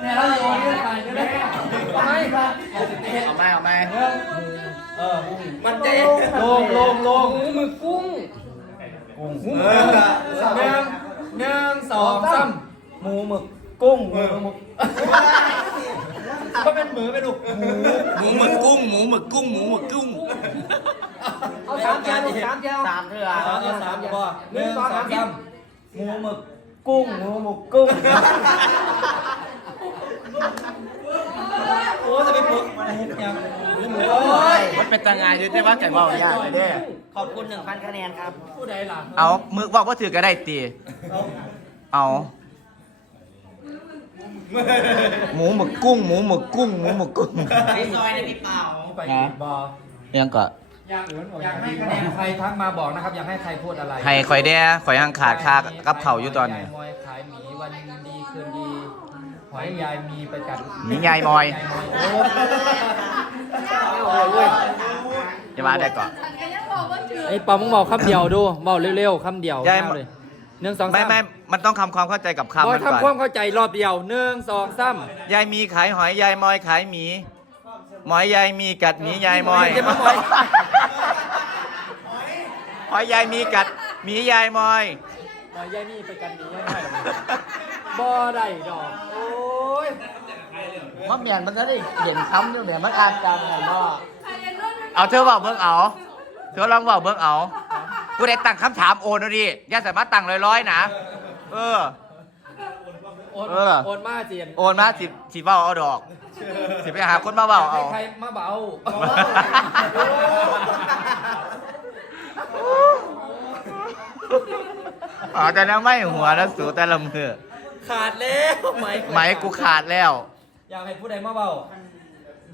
เนี่ยเราอยู่นี่ถ่าได้ไหมเอาไหมเอาไหมเอาไหมเออมันเจ๊ลงลงลงมือกุ้งกุ้งหมูหนึ่งหนึ่งสองสามหมูหมึกกุ้งหมูหมึกก็เป็นหมือเป็นลูกหมูหมูหมึกกุ้งหมูหมึกกุ้งหมูหมึกกุ้งเอาสามแก้วลูกสามแก้วสามเรือเอเอาสามอย่าบอหนึ่งสองสามหมูหมึกกุ้งหมูหมึกกุ้ง โอ้จะไปปลุกหมูยังหมูหมูโอ้ยมันเป็นตางานอยู่ที่ว่าไก่เบาอย่างเด้ขอบคุณ1,000คะแนนครับ ผู้ใดล่ะเอามือบอกว่าถือก็ได้ตีเอาหมูหมึกกุ้ง หมูหมึกกุ้งหมูหมึกกุ้งพี่ซอยในพี่เป่าไปบอยังก็อยากอยากให้คะแนนใครทักมาบอกนะครับ อยากให้ใครพูดอะไร ให้ข่อยแด้ข่อยหังขาดค่ากับเขาวอยู่ตอนนี้ยายมอยขายหมีวันดีคืนดี หอยยายมีไปกัดหมียายมอยยายมอย โอ้โหจะมาได้ก่อน ไอ้ปอมมึงบอกคำเดียวดูบอกเร็วๆคำเดียวยายเลยหนึ่งสองไม่สามไม่มันต้องทำความเข้าใจกับคำบอมัยนก่ทำความอนเข้าใจรอบเดียวหนึ่งสองสามยายมีขายหอยยายมอยขายหมีหมอยยายมีกัดหมียายมอยจะมาบอยหอยยายมีกัดหมียายมอย บอยยายมีไปกัดหมียายมอยบอได้ดอก โอ้ยมันเมียนมันก็ได้เห็นคำด้วยเมียนมันอ่านจำไงบ่เอาเธอบอกเบิ่งเอาเธอลองบอกเบิ่งเอากูได้ตั้งคำถามโอนเอาดิอย่าสามารถตั้งลอยๆนะเออ โอนเออ โอนมาเจียนโอนมาสิสิเว้าเอาดอก สิไปหาคนมาเว้าเอา ใครมาเบาอ๋อแต่น้ำไม่หัวแล้วสูแต่ละมือ ขาดแล้วไหมไหมกูขาดแล้ว อยากให้ผู้ใดมาเบา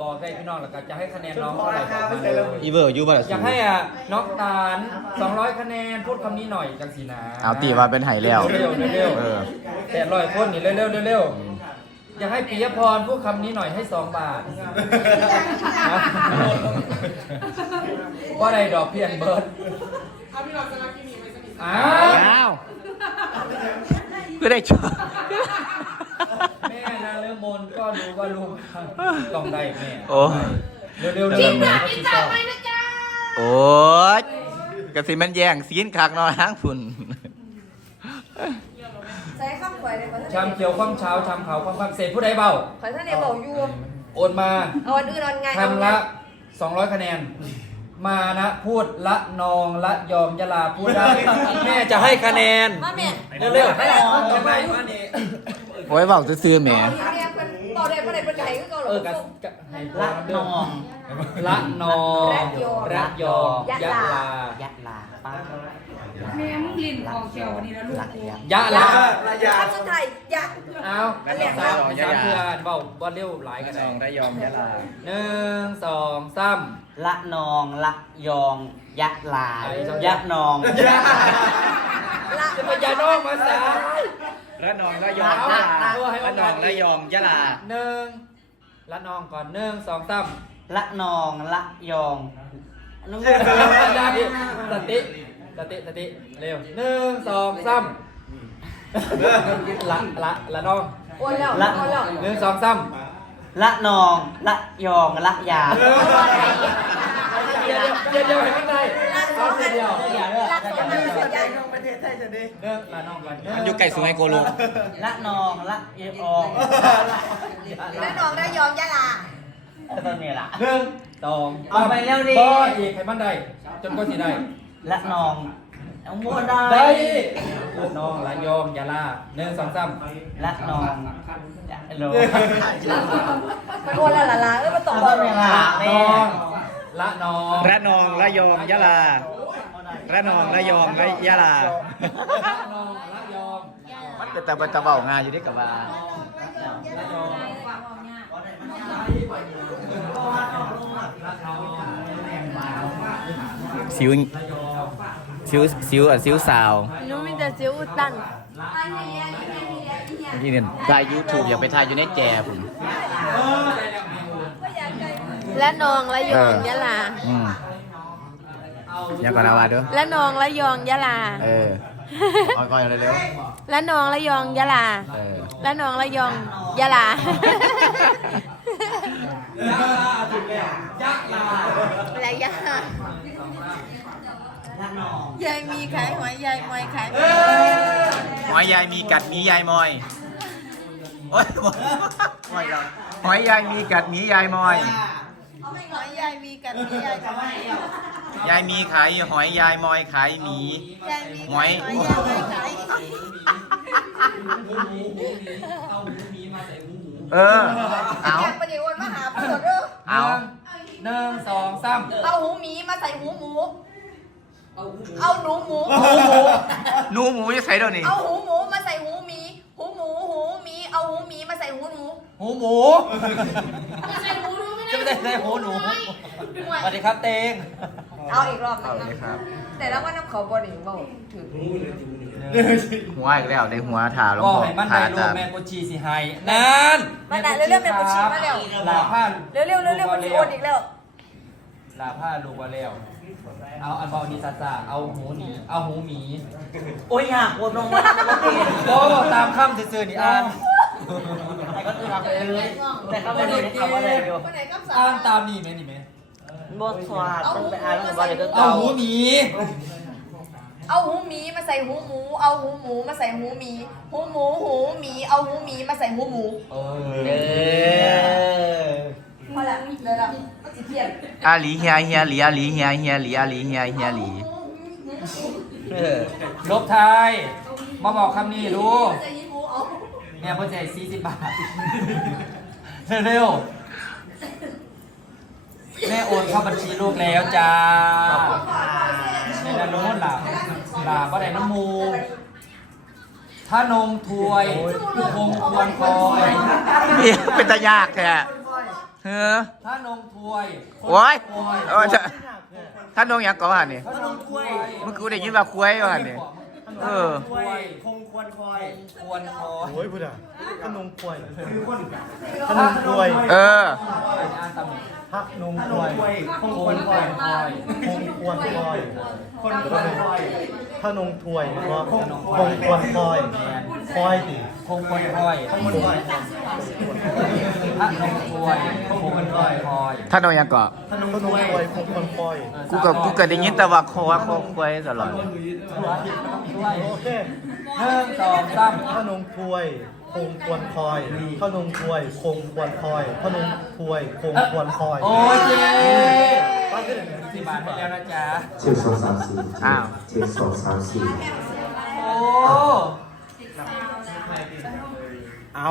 บอกให้พี่น้องแล้วก็จะให้คะแนนน้องเท่าไหร่บอกมาเลยอีเวอร์อยู่บ่ล่ะอยากให้อะน้องตาล200 คะแนนพูดคำนี้หน่อยจังสีนะเอาตีว่าเป็นไห้แล้ว เร็วๆเร็วเออ ๆแปดร้อยคนนี่เร็วๆเร็วๆอยากให้ปิยพรพูดคำนี้หน่อยให้สองบาทนะว่าใดดอกเพียงเบิร์ดอ้าว อ้าวก็ได้ชอบแม่นางเลือ มนก็รู้ว่าลูกต้องได้แม่โอ้ เร็วๆเร็วๆพี่เร็วจ๋าๆพี่จ๋าไปนะจ๊ะโอ้ยกระสิมันแย่งซีนคักเนอยห้างฝุ่น ใช้ข้ามข่อยเลยขอชามเขียวความเช้าชามขาวความความเศษผู้ใดเบา ขอท่านเนี่ยบอกอยู่โอนมาเอาอันอื่นเออนไงคำละ 200 คะแนน มานะพูดละนองละยอมยะลาพูดได้แม่จะให้คะแนนมาแม่เร็วๆให้นองใช่ไหมมานี่โอ้ยบอกซื้อๆแหม เอา เป็นไก่ก็เก่าหรเอออกกกให้พละรนอง ละนองระยองยะยะลาลา ยัดลาป้าแม่มึงลินของเขียวนี่นะลูกละกูยัดยะลาคำสุดท้ายยะเอาอันแรกสามสามเพื่อนเบาบอลเร็วหลายกันนองระยองยะลาหนึ่งสองสามละนองละยองยัดลาไอ้เจ้ายัดนองละจะมายาน้องมาสายระนองระยองยะลาระนองระยองยะลาหนึ่ง ละนองก่อนหนึ่งสองสามละนองละยองนึกได้สติสติสติเร็วหนึ่งสองสามละละละน้องโอนแล้วโอนแล้วหนึ่งสองสามละนองละยองละยาเดี๋ยวเดี๋ยวเดี๋ยวให้มันได้ละสเอาองเสียเดียว ละสองอันเสียใหญ่หนึ่งละน้องก่อนมันอยู่ไก่สูงไอโกโลละนองละยองแล้วน้องได้ยอมยะลาตัวนี้ล่ะหนึ่งสองเอาไปเร็วดิบ่อีกให้มันได้จนกว่าสิได้ละนองเอาโมได้ได้ละน้องละยอมยาลาหนึ่งสองสามละนองละโลมันโอนแล้วล่ะล่ะเออมันตกเอาบอตัลวนี้ล่ะน้แม่องละน้อง ระนองระยองยะลา ระนองระยองระยะลาละน้องละยอมมันเป็นแต่เป็นตะเบางานอยู่ที่กับว่าละยอมละน้องซิวซิวซิวอะซิวสาวหนูมีแต่สิวอุดตันที่เนี่ยถ่ายยูทูบอย่าไปถ่ายอยู่ในแจผมและนองและยองยะลาอืม ยังก่อนเอาว่าด้วยและนองและยองยะลา เออก่อนก่อนเร็วและนองและยองยะลา ๆเออและนองและยองยะลายะลาถูกแล้วยะลาอะไรยะรักน้องยายมีขายหอยยายมอยขายหอยยายมีกัดหมียายมอยโอ้ยหอยเราหอยยายมีกัดหมียายมอย หอยยายมีกันมียายกับยายมีขายหอยยายมอยขายหมี ยายมีหอยหอยยายมอยขายเอาหมูหมีมาใส่หมูหมูเออ เอาแกประเดี๋ยววันมาหาปวดเด้อเอาหนึ่งสองสามเอาหูหมีมาใส่หูหมู เอาหนูหมูหนูหมูจะใส่เดี๋ยวนี้เอาหูหมูมาใส่หูหมี หูหมูหูหมี เอาหูหมีมาใส่หูหนูหูหมูมาใส่หูหนู ไม่จะไม่ได้ใส่หูหนูสวัสดีครับเตงเอาอีกรอบหนึเอางเลยนะครับแต่แล้วว่าน้ำเขาบอดี้เบาถือหัวอีกแล้วได้หัวถ่าลงก็คอให้มันถ่าได้ลูตากมแม่กุชีสิไฮนั่นมาด่าเร็วๆแม่กุชีมาเร็วลาผ้าเร็วเร็วเร็วเร็วมันจะโอนอีกแล้วลาผ้าลูกว่าแล้วเอาอันเบาดีซาซาเอาหูหนีเอาหูหมีโอ้ยอยากโอนลงมาไม่เปลี่ยนโอ้ตามคำซื่อๆนี่อ่าน แต่ก็คือทำไปเลยแต่เขาไม่ได้ทำอะไรอยู่วันไหนก็สาอ่านตามนี่ไหมนี่ไหมบทสวดต้องไปอ่านว่าเดี๋ยวก็เอาเก่าหูหมีเอาหูหมีมาใส่หูหมู เอาหูหมูมาใส่หูหมี หูหมูหูหมี เอาหูหมีมาใส่หูหมูเอเอออพอละเดี๋ยวละก็สิเทียนอาหลีเฮียเฮียหลีอาหลีเฮียเฮียหลีอาหลีเฮียเฮียหลีเออลบไทยมาบอกคำนี้ดูมาใส่หูเอา แม่พ่อใจสี่สิบบาท เร็วๆแม่โอนเข้าบัญชีลูกแล้วจ้าในนั้นโน้นหล่ะหล่ะบ่ได้น้ำมูถ้านมถวยคงควรคอยนี่เป็นตายากแท้เฮ้อถ้านมถวยโอ้ยคงควรเออจะท่านนงอยากก่อหันนี่ถ้านมถวยเมื่อกี้ได้ยินว่าคุ้ยว่าหันนี่ เออถวยคงควรคอยควรคอยโอ้ยพูดอะขนมกล้วยขนมกล้วยเอออ่านตามพระนมกล้วยคงควรคอยคอยคงควรคอยคนควรคอย พระนมถวยก็คงควรคอยคอยดิคงควรคอยคงควรคอย ถ้านมถวยคงควรคอยคอยท่านนงอยากก่อพระนมกล้วยคงควรคอย กูก็กูก็ได้ยินแต่ว่าคอว่าคอคุ้ยตลอดโอเคหนึ่งสองสามพระนมถวยคงควรคอยพระนมถวยคงควรคอยพระนมถวยคงควรคอย โอ้ยเจ๊สิบบาทให้แล้วนะจ๊ะเจ็ดสองสามสี่อ้าวเจ็ดสองสามสี่โอ้ เอา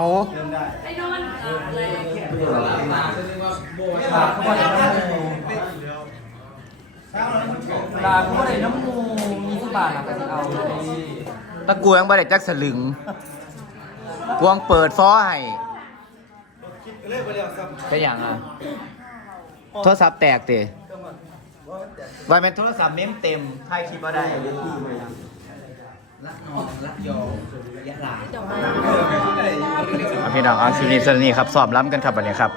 ไอ้นอนลาเขาได้น้ำมูลาเขาได้น้ำมูมีสบาทหลังจากเอาตะกวงบ่ได้จักสลึงกวงเปิดฟ้อให้แค่อย่างอะ โทรศัพท์แตกเตะวันเป็นโทรศัพท์เมมเต็มถ่ายคลิปบ่ได้ เอาพี่น้อกเอาคลิปนี้สนี่ครับสอบล้ำกันครับวันนี้ครับ